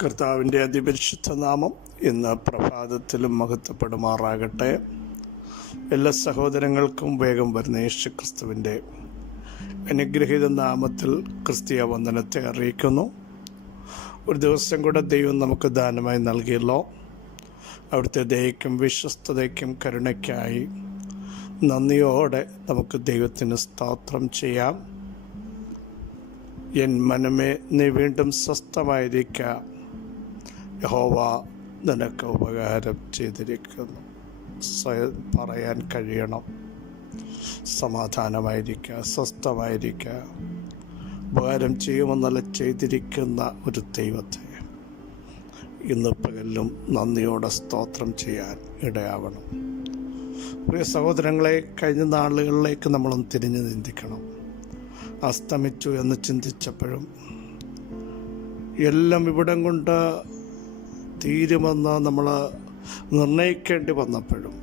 കർത്താവിൻ്റെ അതിപരിശുദ്ധ നാമം ഇന്ന് പ്രഭാതത്തിലും മഹത്വപ്പെടുമാറാകട്ടെ. എല്ലാ സഹോദരങ്ങൾക്കും വേഗം വരുന്ന യേശുക്രിസ്തുവിൻ്റെ അനുഗ്രഹീത നാമത്തിൽ ക്രിസ്തീയ വന്ദനത്തെ അറിയിക്കുന്നു. ഒരു ദിവസം കൂടെ ദൈവം നമുക്ക് ദാനമായി നൽകിയല്ലോ. അവിടുത്തെ ദയയ്ക്കും വിശ്വസ്തതയ്ക്കും കരുണയ്ക്കായി നന്ദിയോടെ നമുക്ക് ദൈവത്തിന് സ്തോത്രം ചെയ്യാം. എൻ മനമേ, നീ വീണ്ടും സ്വസ്ഥമായിരിക്കുക, യഹോവ നിനക്ക് ഉപകാരം ചെയ്തിരിക്കുന്നു. സ്വയം പറയാൻ കഴിയണം. സമാധാനമായിരിക്കുക, സ്വസ്ഥമായിരിക്കുക. ഉപകാരം ചെയ്യുമെന്നല്ല ചെയ്തിരിക്കുന്ന ഒരു ദൈവത്തെ ഇന്ന് പകലും നന്ദിയോടെ സ്തോത്രം ചെയ്യാൻ ഇടയാവണം. പ്രിയ സഹോദരങ്ങളെ, കഴിഞ്ഞ നാളുകളിലേക്ക് നമ്മളൊന്ന് തിരിഞ്ഞു ചിന്തിക്കണം. അസ്തമിച്ചു എന്ന് ചിന്തിച്ചപ്പോഴും എല്ലാം ഇവിടം കൊണ്ട് തീരുമെന്ന് നമ്മൾ നിർണയിക്കേണ്ടി വന്നപ്പോഴും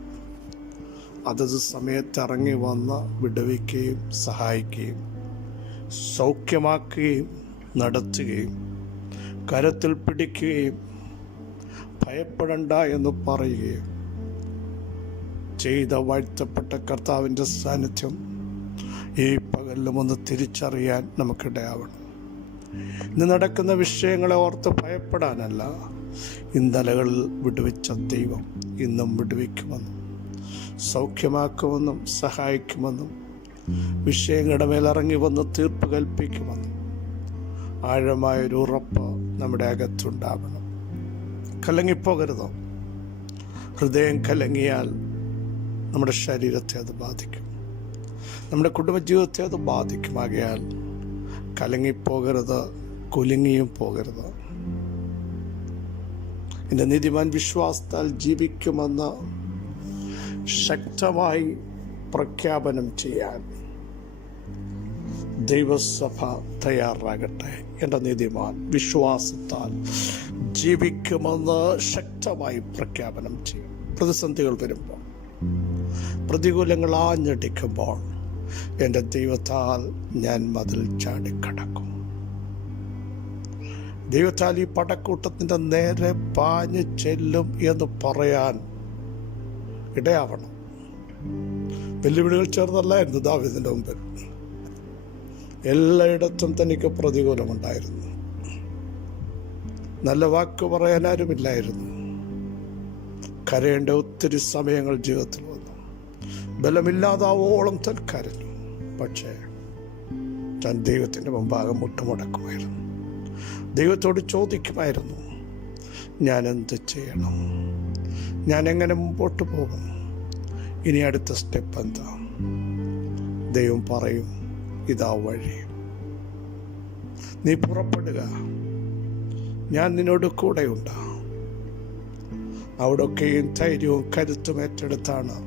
അതത് സമയത്ത് ഇറങ്ങി വന്ന് വിടുവിക്കുകയും സഹായിക്കുകയും സൗഖ്യമാക്കുകയും നടത്തുകയും കരത്തിൽ പിടിക്കുകയും ഭയപ്പെടണ്ട എന്ന് പറയുകയും ചെയ്ത വാഴ്ത്തപ്പെട്ട കർത്താവിൻ്റെ സാന്നിധ്യം ഈ പകലിലും ഒന്ന് തിരിച്ചറിയാൻ നമുക്കിടയാവണം. ഇന്ന് നടക്കുന്ന വിഷയങ്ങളെ ഓർത്ത് ഭയപ്പെടാനല്ല, ഇന്നലകളിൽ വിടുവിച്ച ദൈവം ഇന്നും വിടുവിക്കുമെന്നും സൗഖ്യമാക്കുമെന്നും സഹായിക്കുമെന്നും വിഷയങ്ങളുടെ മേലിറങ്ങി വന്ന് തീർപ്പ് കൽപ്പിക്കുമെന്നും ആഴമായൊരു ഉറപ്പ് നമ്മുടെ അകത്തുണ്ടാവണം. കലങ്ങിപ്പോകരുതോ. ഹൃദയം കലങ്ങിയാൽ നമ്മുടെ ശരീരത്തെ അത് ബാധിക്കും, നമ്മുടെ കുടുംബജീവിതത്തെ അത് ബാധിക്കുമാകയാൽ കലങ്ങിപ്പോകരുത്, കുലുങ്ങിയും പോകരുത്. എൻ്റെ നീതിമാൻ വിശ്വാസത്താൽ ജീവിക്കുമെന്ന് ശക്തമായി പ്രഖ്യാപനം ചെയ്യാൻ ദൈവസഭ തയ്യാറാകട്ടെ. എൻ്റെ നീതിമാൻ വിശ്വാസത്താൽ ജീവിക്കുമെന്ന് ശക്തമായി പ്രഖ്യാപനം ചെയ്യും. പ്രതിസന്ധികൾ വരുമ്പോൾ, പ്രതികൂലങ്ങൾ ആഞ്ഞടിക്കുമ്പോൾ എൻ്റെ ദൈവത്താൽ ഞാൻ മതിൽ ചാടിക്കടക്കും. ദൈവത്താൽ ഈ പടക്കൂട്ടത്തിൻ്റെ നേരെ പാഞ്ഞു ചെല്ലും എന്ന് പറയാൻ ഇടയാവണം. വെല്ലുവിളികൾ ചേർന്നല്ലായിരുന്നു ദാവീദിൻ്റെ മുമ്പിൽ. എല്ലായിടത്തും തനിക്ക് പ്രതികൂലമുണ്ടായിരുന്നു. നല്ല വാക്ക് പറയാൻ ആരുമില്ലായിരുന്നു. കരയേണ്ട ഒത്തിരി സമയങ്ങൾ ജീവിതത്തിൽ വന്നു. ബലമില്ലാതാവോളം താൻ കരഞ്ഞു. പക്ഷേ താൻ ദൈവത്തിൻ്റെ മുമ്പാകെ മുട്ടുമുടക്കുമായിരുന്നു. ദൈവത്തോട് ചോദിക്കുമായിരുന്നു, ഞാൻ എന്ത് ചെയ്യണം? ഞാൻ എങ്ങനെ മുമ്പോട്ട് പോകും? ഇനി അടുത്ത സ്റ്റെപ്പ് എന്താ? ദൈവം പറയും, ഇതാ വഴി, നീ പുറപ്പെടുക, ഞാൻ നിന്നോട് കൂടെയുണ്ട്. അവിടെയൊക്കെയും ധൈര്യവും കരുത്തും ഏറ്റെടുത്താണ്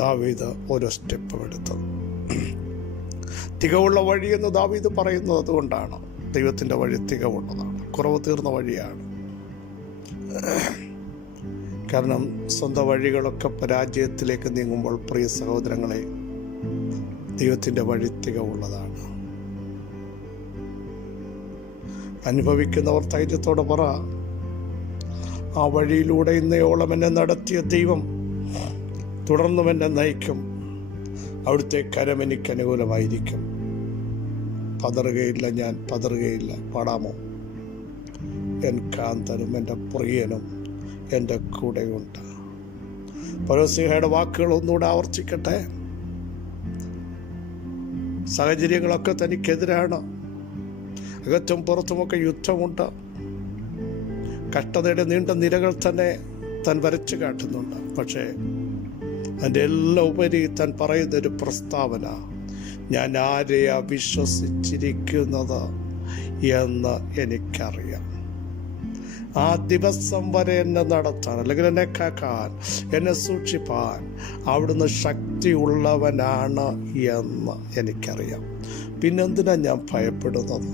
ദാവീദ് ഓരോ സ്റ്റെപ്പും എടുത്തത്. തികവുള്ള വഴി എന്ന് ദാവീദ് പറയുന്നത് അതുകൊണ്ടാണ്. ദൈവത്തിൻ്റെ വഴി തികവുള്ളതാണ്, കുറവ് തീർന്ന വഴിയാണ്. കാരണം സ്വന്തം വഴികളൊക്കെ പരാജയത്തിലേക്ക് നീങ്ങുമ്പോൾ, പ്രിയ സഹോദരങ്ങളെ, ദൈവത്തിൻ്റെ വഴി തികവുള്ളതാണ്. അനുഭവിക്കുന്നവർ ധൈര്യത്തോടെ പറ, ആ വഴിയിലൂടെ ഇന്നയോളം എന്നെ നടത്തിയ ദൈവം തുടർന്നും എന്നെ നയിക്കും. അവിടുത്തെ കരം എനിക്ക് അനുകൂലമായിരിക്കും. പതറുകയില്ല, ഞാൻ പതറുകയില്ല. പാടാമോ? എൻ കാന്തനും എൻ്റെ പ്രിയനും എൻ്റെ കൂടെയുണ്ട്. പൗലോസ്ലീഹയുടെ വാക്കുകൾ ഒന്നുകൂടെ ആവർത്തിക്കട്ടെ. സാഹചര്യങ്ങളൊക്കെ തനിക്കെതിരാണ്. അകത്തും പുറത്തുമൊക്കെ യുദ്ധമുണ്ട്. കഷ്ടതയുടെ നീണ്ട നിരകൾ തന്നെ താൻ വരച്ചു കാട്ടുന്നുണ്ട്. പക്ഷേ അതിൻ്റെ എല്ലാം ഉപരി താൻ പറയുന്നൊരു പ്രസ്താവന, ഞാൻ ആരെയാ വിശ്വസിച്ചിരിക്കുന്നത് എന്ന് എനിക്കറിയാം. ആ ദിവസം വരെ എന്നെ നടത്താൻ, അല്ലെങ്കിൽ എന്നെ കാക്കാൻ, എന്നെ സൂക്ഷിപ്പാൻ അവിടുന്ന് ശക്തിയുള്ളവനാണ് എന്ന് എനിക്കറിയാം. പിന്നെന്തിനാ ഞാൻ ഭയപ്പെടുന്നത്?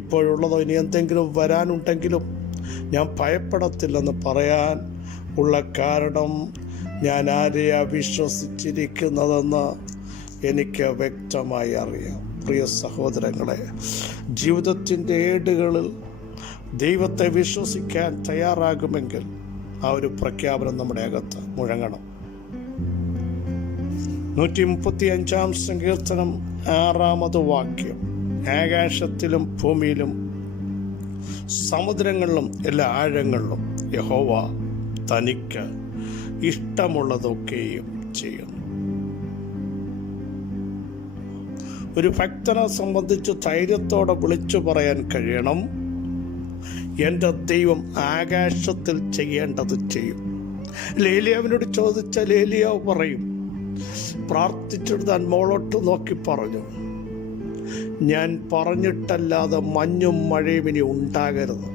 ഇപ്പോഴുള്ളതോ ഇനി എന്തെങ്കിലും വരാനുണ്ടെങ്കിലും ഞാൻ ഭയപ്പെടത്തില്ലെന്ന് പറയാൻ ഉള്ള കാരണം, ഞാൻ ആരെയാ വിശ്വസിച്ചിരിക്കുന്നതെന്ന് എനിക്ക് വ്യക്തമായി അറിയാം. പ്രിയ സഹോദരങ്ങളെ, ജീവിതത്തിൻ്റെ ഏടുകളിൽ ദൈവത്തെ വിശ്വസിക്കാൻ തയ്യാറാകുമെങ്കിൽ ആ ഒരു പ്രഖ്യാപനം നമ്മുടെ അകത്ത് മുഴങ്ങണം. 135 സങ്കീർത്തനം 6 വാക്യം, ആകാശത്തിലും ഭൂമിയിലും സമുദ്രങ്ങളിലും എല്ലാ ആഴങ്ങളിലും യഹോവ തനിക്ക് ഇഷ്ടമുള്ളതൊക്കെയും ചെയ്യുന്നു. ഒരു ഭക്തനെ സംബന്ധിച്ച് ധൈര്യത്തോടെ വിളിച്ചു പറയാൻ കഴിയണം, എൻ്റെ ദൈവം ആകാശത്തിൽ ചെയ്യേണ്ടത് ചെയ്യും. ഏലിയാവിനോട് ചോദിച്ചാൽ ഏലിയാവ് പറയും, പ്രാർത്ഥിച്ചിട്ട് താൻ മോളോട്ട് നോക്കി പറഞ്ഞു, ഞാൻ പറഞ്ഞിട്ടല്ലാതെ മഞ്ഞും മഴയും ഇനി ഉണ്ടാകരുത്.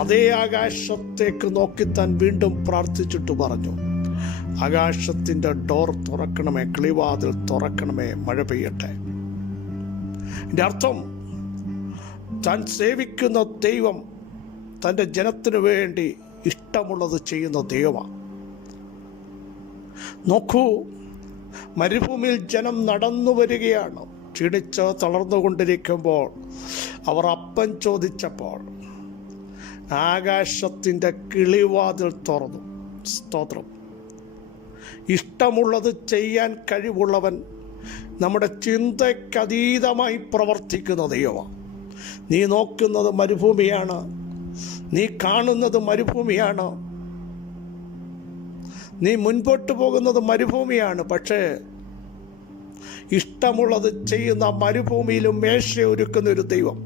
അതേ ആകാശത്തേക്ക് നോക്കി താൻ വീണ്ടും പ്രാർത്ഥിച്ചിട്ട് പറഞ്ഞു, ആകാശത്തിൻ്റെ ഡോർ തുറക്കണമേ, കിളിവാതിൽ തുറക്കണമേ, മഴ പെയ്യട്ടെ. എൻ്റെ അർത്ഥം, താൻ സേവിക്കുന്ന ദൈവം തൻ്റെ ജനത്തിനു വേണ്ടി ഇഷ്ടമുള്ളത് ചെയ്യുന്ന ദൈവമാണ്. നോക്കൂ, മരുഭൂമിയിൽ ജനം നടന്നു വരികയാണ്. ക്ഷീണിച്ച് തളർന്നുകൊണ്ടിരിക്കുമ്പോൾ അവർ അപ്പം ചോദിച്ചപ്പോൾ ആകാശത്തിൻ്റെ കിളിവാതിൽ തുറന്നു. സ്തോത്രം. ഇഷ്ടമുള്ളത് ചെയ്യാൻ കഴിവുള്ളവൻ നമ്മുടെ ചിന്തയ്ക്കതീതമായി പ്രവർത്തിക്കുന്ന ദൈവമാണ്. നീ നോക്കുന്നത് മരുഭൂമിയാണ്, നീ കാണുന്നത് മരുഭൂമിയാണ്, നീ മുൻപോട്ട് പോകുന്നത് മരുഭൂമിയാണ്. പക്ഷേ ഇഷ്ടമുള്ളത് ചെയ്യുന്ന മരുഭൂമിയിലും മേശ ഒരുക്കുന്ന ഒരു ദൈവം,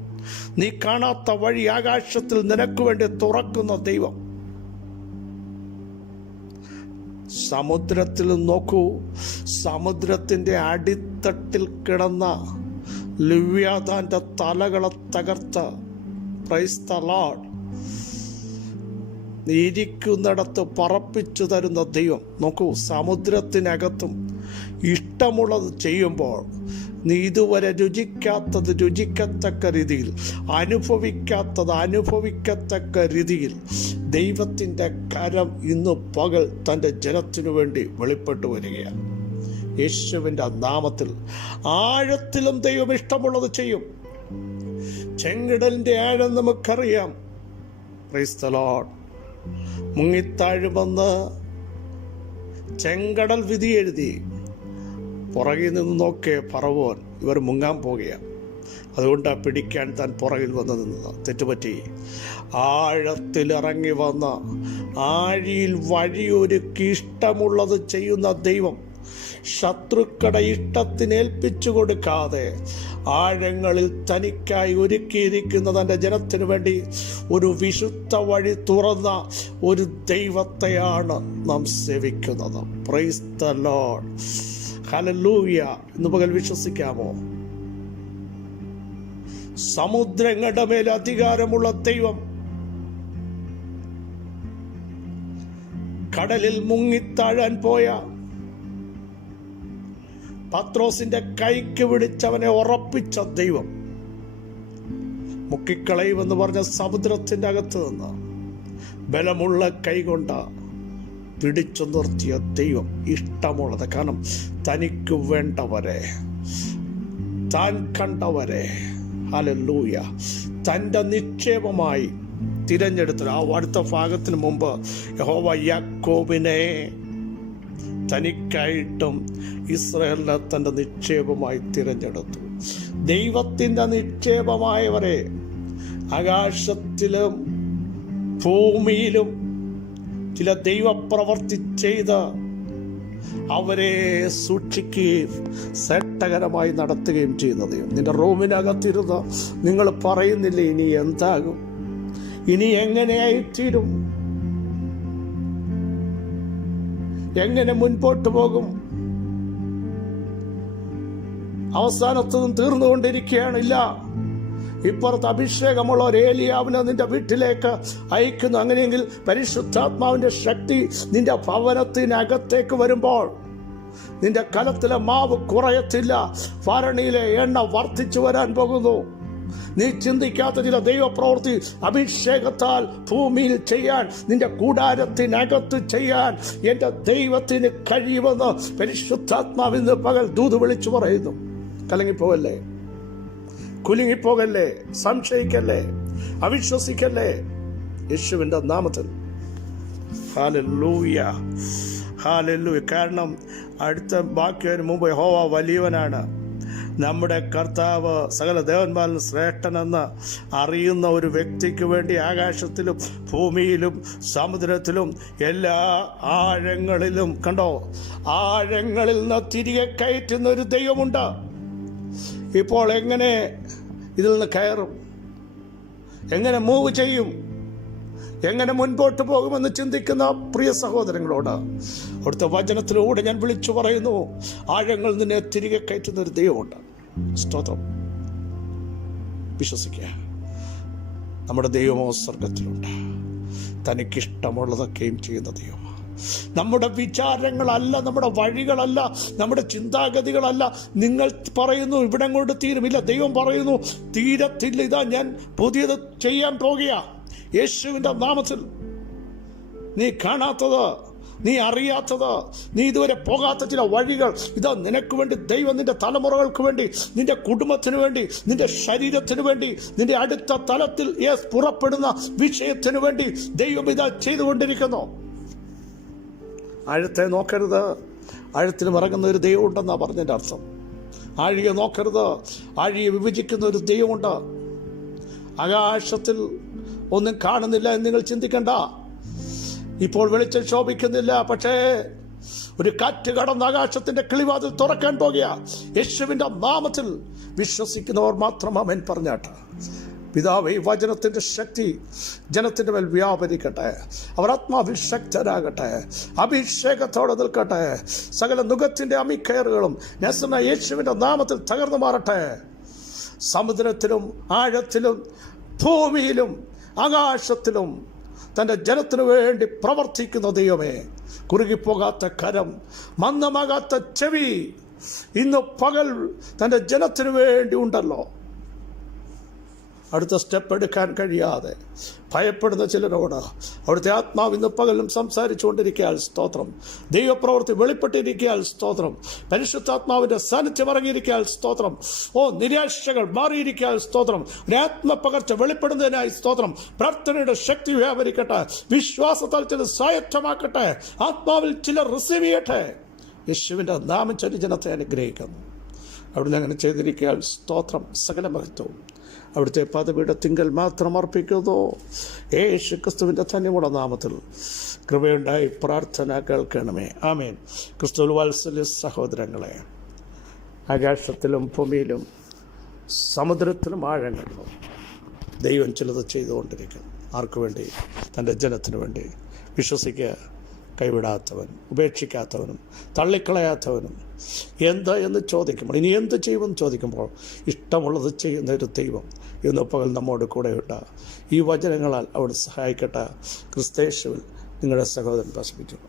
നീ കാണാത്ത വഴി ആകാശത്തിൽ നിനക്ക് വേണ്ടി തുറക്കുന്ന ദൈവം. സമുദ്രത്തിൽ നോക്കൂ, സമുദ്രത്തിൻ്റെ അടിത്തട്ടിൽ കിടന്ന ലിവ്യാഥാന്റെ തലകളെ തകർത്ത്, പ്രൈസ് ദി ലോർഡ്, ഇരിക്കുന്നിടത്ത് പറപ്പിച്ചു തരുന്ന ദൈവം. നോക്കൂ, സമുദ്രത്തിനകത്തും ഇഷ്ടമുള്ളത് ചെയ്യുമ്പോൾ നീ ഇതുവരെ രുചിക്കാത്തത് രുചിക്കത്തക്ക രീതിയിൽ, അനുഭവിക്കാത്തത് അനുഭവിക്കത്തക്ക രീതിയിൽ ദൈവത്തിൻ്റെ കരം ഇന്ന് പകൽ തൻ്റെ ജനത്തിനു വേണ്ടി വെളിപ്പെട്ടു വരികയാണ്. യേശുവിൻ്റെ നാമത്തിൽ ആഴത്തിലും ദൈവം ഇഷ്ടമുള്ളത് ചെയ്യും. ചെങ്കടലിൻ്റെ ആഴം നമുക്കറിയാം. Price the Lord. മുങ്ങിത്താഴുമെന്ന് ചെങ്കടൽ വിധി എഴുതി. പുറകിൽ നിന്ന് നോക്കേ ഫറവോൻ, ഇവർ മുങ്ങാൻ പോകുകയാണ്, അതുകൊണ്ടാണ് പിടിക്കാൻ താൻ പുറകിൽ വന്ന് നിന്നത്. തെറ്റുപറ്റി. ആഴത്തിലിറങ്ങി വന്ന ആഴിയിൽ വഴിയൊരുക്കി ഇഷ്ടമുള്ളത് ചെയ്യുന്ന ദൈവം ശത്രുക്കളുടെ ഇഷ്ടത്തിനേൽപ്പിച്ചു കൊടുക്കാതെ ആഴങ്ങളിൽ തനിക്കായി ഒരുക്കിയിരിക്കുന്ന തൻ്റെ ജനത്തിനു വേണ്ടി ഒരു വിശുദ്ധ വഴി തുറന്ന ഒരു ദൈവത്തെയാണ് നാം സേവിക്കുന്നത്. Praise the Lord. ഹല്ലേലൂയ. ഇന്ന് പകൽ വിശ്വസിക്കാമോ? സമുദ്രങ്ങളുടെ മേൽ അധികാരമുള്ള ദൈവം കടലിൽ മുങ്ങിത്താഴാൻ പോയ പത്രോസിന്റെ കൈക്ക് പിടിച്ചവനെ ഉറപ്പിച്ച ദൈവം, മുക്കിക്കളയുമെന്ന് പറഞ്ഞ സമുദ്രത്തിന്റെ അകത്ത് നിന്ന് ബലമുള്ള കൈകൊണ്ട് പിടിച്ചു നിർത്തിയ ദൈവം ഇഷ്ടമുള്ളത്. കാരണം തനിക്ക് വേണ്ടവരെ, താൻ കണ്ടവരെ, ഹല്ലേലൂയ, തൻ്റെ നിക്ഷേപമായി തിരഞ്ഞെടുത്തു. ആ അടുത്ത ഭാഗത്തിന് മുമ്പ് യഹോവ യാക്കോബിനെ തനിക്കായിട്ടും ഇസ്രായേലിനെ തൻ്റെ നിക്ഷേപമായി തിരഞ്ഞെടുത്തു. ദൈവത്തിൻ്റെ നിക്ഷേപമായവരെ ആകാശത്തിലും ഭൂമിയിലും ചില ദൈവപ്രവർത്തി ചെയ്ത് അവരെ സൂക്ഷിക്കുകയും ശ്രേഷ്ഠകരമായി നടത്തുകയും ചെയ്യുന്നത്. നിന്റെ റൂമിനകത്തിരുന്ന് നിങ്ങൾ പറയുന്നില്ലേ, ഇനി എന്താകും, ഇനി എങ്ങനെയായിത്തീരും, എങ്ങനെ മുൻപോട്ട് പോകും, അവസാനത്തതും തീർന്നുകൊണ്ടിരിക്കുകയാണ്. ഇല്ല, ഇപ്പുറത്ത് അഭിഷേകമുള്ള ഒരു ഏലിയാവിനെ നിന്റെ വീട്ടിലേക്ക് അയക്കുന്നു. അങ്ങനെയെങ്കിൽ പരിശുദ്ധാത്മാവിന്റെ ശക്തി നിന്റെ ഭവനത്തിനകത്തേക്ക് വരുമ്പോൾ നിന്റെ കലത്തിലെ മാവ് കുറയത്തില്ല, ഭരണിയിലെ എണ്ണ വർദ്ധിച്ചു വരാൻ പോകുന്നു. നീ ചിന്തിക്കാത്ത ചില ദൈവപ്രവൃത്തി അഭിഷേകത്താൽ ഭൂമിയിൽ ചെയ്യാൻ, നിന്റെ കൂടാരത്തിനകത്ത് ചെയ്യാൻ എൻ്റെ ദൈവത്തിന് കഴിയുമെന്ന് പരിശുദ്ധാത്മാവിന്ന് പകൽ ദൂത് വിളിച്ചു പറയുന്നു. കലങ്ങിപ്പോവല്ലേ? കുലുങ്ങിപ്പോകല്ലേ, സംശയിക്കല്ലേ, അവിശ്വസിക്കല്ലേ. യേശുവിൻ്റെ നാമത്തിൽ. Hallelujah, hallelujah. കാരണം അടുത്ത ബാക്കിയതിന് മുമ്പ് യഹോവ വലിയവനാണ്. നമ്മുടെ കർത്താവ് സകല ദേവന്മാരിലും ശ്രേഷ്ഠനെന്ന് അറിയുന്ന ഒരു വ്യക്തിക്ക് വേണ്ടി ആകാശത്തിലും ഭൂമിയിലും സമുദ്രത്തിലും എല്ലാ ആഴങ്ങളിലും, കണ്ടോ, ആഴങ്ങളിൽ നിന്ന് തിരികെ കയറ്റുന്ന ഒരു ദൈവമുണ്ട്. ഇപ്പോൾ എങ്ങനെ ഇതിൽ നിന്ന് കയറും? എങ്ങനെ മൂവ് ചെയ്യും? എങ്ങനെ മുൻപോട്ട് പോകുമെന്ന് ചിന്തിക്കുന്ന പ്രിയ സഹോദരങ്ങളോട് അവിടുത്തെ വചനത്തിലൂടെ ഞാൻ വിളിച്ചു പറയുന്നു, ആഴങ്ങളിൽ നിന്നെ തിരികെ കയറ്റുന്ന ഒരു ദൈവമുണ്ട്. സ്തോത്രം. വിശ്വസിക്കുക. നമ്മുടെ ദൈവമോ സ്വർഗത്തിലുണ്ട്. തനിക്കിഷ്ടമുള്ളതൊക്കെയും ചെയ്യുന്ന ദൈവം. നമ്മുടെ വിചാരങ്ങളല്ല, നമ്മുടെ വഴികളല്ല, നമ്മുടെ ചിന്താഗതികളല്ല. നിങ്ങൾ പറയുന്നു ഇവിടെ കൊണ്ട് തീരുമില്ല. ദൈവം പറയുന്നു തീരത്തില്ല. ഇതാ ഞാൻ പുതിയത് ചെയ്യാൻ പോകുക. യേശുവിൻ്റെ നാമത്തിൽ. നീ കാണാത്തത്, നീ അറിയാത്തത്, നീ ഇതുവരെ പോകാത്ത ചില വഴികൾ ഇതാ നിനക്ക് വേണ്ടി ദൈവം നിന്റെ തലമുറകൾക്ക് വേണ്ടി, നിന്റെ കുടുംബത്തിന് വേണ്ടി, നിന്റെ ശരീരത്തിന് വേണ്ടി, നിന്റെ അടുത്ത തലത്തിൽ പുറപ്പെടുന്ന വിഷയത്തിന് വേണ്ടി ദൈവം ഇതാ ചെയ്തുകൊണ്ടിരിക്കുന്നു. ആഴത്തെ നോക്കരുത്, ആഴത്തിൽ ഇറങ്ങുന്ന ഒരു ദൈവം ഉണ്ടെന്നാണ് പറഞ്ഞതിൻ്റെ അർത്ഥം. ആഴിയെ നോക്കരുത്, ആഴിയെ വിഭജിക്കുന്ന ഒരു ദൈവമുണ്ട്. ആകാശത്തിൽ ഒന്നും കാണുന്നില്ല എന്ന് നിങ്ങൾ ചിന്തിക്കണ്ട. ഇപ്പോൾ വെളിച്ചം ശോഭിക്കുന്നില്ല, പക്ഷേ ഒരു കാറ്റ് കടന്ന് ആകാശത്തിന്റെ കിളിവാതിൽ തുറക്കാൻ പോകുക. യേശുവിൻ്റെ നാമത്തിൽ വിശ്വസിക്കുന്നവർ മാത്രം ആമേൻ പറഞ്ഞാട്ടെ. പിതാവേ, വചനത്തിൻ്റെ ശക്തി ജനത്തിൻ്റെ മേൽ വ്യാപരിക്കട്ടെ. അവർ ആത്മാവിൽ ശക്തരാകട്ടെ, അഭിഷേകത്തോടെ നിൽക്കട്ടെ. സകല നുഖത്തിൻ്റെ അമിക്കയറുകളും യേശുവിൻ്റെ നാമത്തിൽ തകർന്നു മാറട്ടെ. സമുദ്രത്തിലും ആഴത്തിലും ഭൂമിയിലും ആകാശത്തിലും തൻ്റെ ജനത്തിനു വേണ്ടി പ്രവർത്തിക്കുന്ന ദൈവമേ, കുറുകിപ്പോകാത്ത കരം, മന്ദമാകാത്ത ചെവി ഇന്ന് പകൽ തൻ്റെ ജനത്തിനു വേണ്ടി ഉണ്ടല്ലോ. അടുത്ത സ്റ്റെപ്പ് എടുക്കാൻ കഴിയാതെ ഭയപ്പെടുന്ന ചിലരോട് അവിടുത്തെ ആത്മാവ് ഇന്ന് പകലും സംസാരിച്ചുകൊണ്ടിരിക്കാൻ സ്തോത്രം. ദൈവപ്രവൃത്തി വെളിപ്പെട്ടിരിക്കാൻ സ്തോത്രം. പരിശുദ്ധാത്മാവിൻ്റെ സാന്നിധ്യം ഇറങ്ങിയിരിക്കാൻ സ്തോത്രം. നിരാശകൾ മാറിയിരിക്കാൻ സ്തോത്രം. ഒരാത്മപകർച്ച വെളിപ്പെടുന്നതിനായി സ്തോത്രം. പ്രാർത്ഥനയുടെ ശക്തി വ്യാപരിക്കട്ടെ. വിശ്വാസത്താൽ ചിലർ സ്വായത്തമാക്കട്ടെ. ആത്മാവിൽ ചിലർ റിസീവ് ചെയ്യട്ടെ. യേശുവിൻ്റെ നാമം ചൊല്ലി ജനത്തെ അനുഗ്രഹിക്കുന്നു. അവിടുന്ന് അങ്ങനെ ചെയ്തിരിക്കാൻ സ്തോത്രം. സകല മഹത്വവും അവിടുത്തെ പദവിയുടെ തിങ്കൽ മാത്രം അർപ്പിക്കുന്നു. യേശു ക്രിസ്തുവിൻ്റെ തന്നെയുള്ള നാമത്തിൽ കൃപയുണ്ടായി പ്രാർത്ഥന കേൾക്കണമേ. ആമേൻ. ക്രിസ്തുവിൽ വാത്സല്യ സഹോദരങ്ങളെ, ആകാശത്തിലും ഭൂമിയിലും സമുദ്രത്തിലും ആഴങ്ങളിലും ദൈവം ചിലത് ചെയ്തുകൊണ്ടിരിക്കുന്നു. ആർക്കു വേണ്ടി? തൻ്റെ ജനത്തിനു വേണ്ടി. വിശ്വസിക്കുക. കൈവിടാത്തവൻ, ഉപേക്ഷിക്കാത്തവനും തള്ളിക്കളയാത്തവനും എന്താ എന്ന് ചോദിക്കുമ്പോൾ, ഇനി എന്ത് ചെയ്യുമെന്ന് ചോദിക്കുമ്പോൾ ഇഷ്ടമുള്ളത് ചെയ്യുന്ന ഒരു ദൈവം ഇന്ന് പകൽ നമ്മോട് കൂടെയുണ്ട്. ഈ വചനങ്ങളാൽ അവിടെ സഹായിക്കട്ടെ. ക്രിസ്തയേശുവിൽ നിങ്ങളുടെ സഹോദരൻ പ്രസവിക്കുന്നു.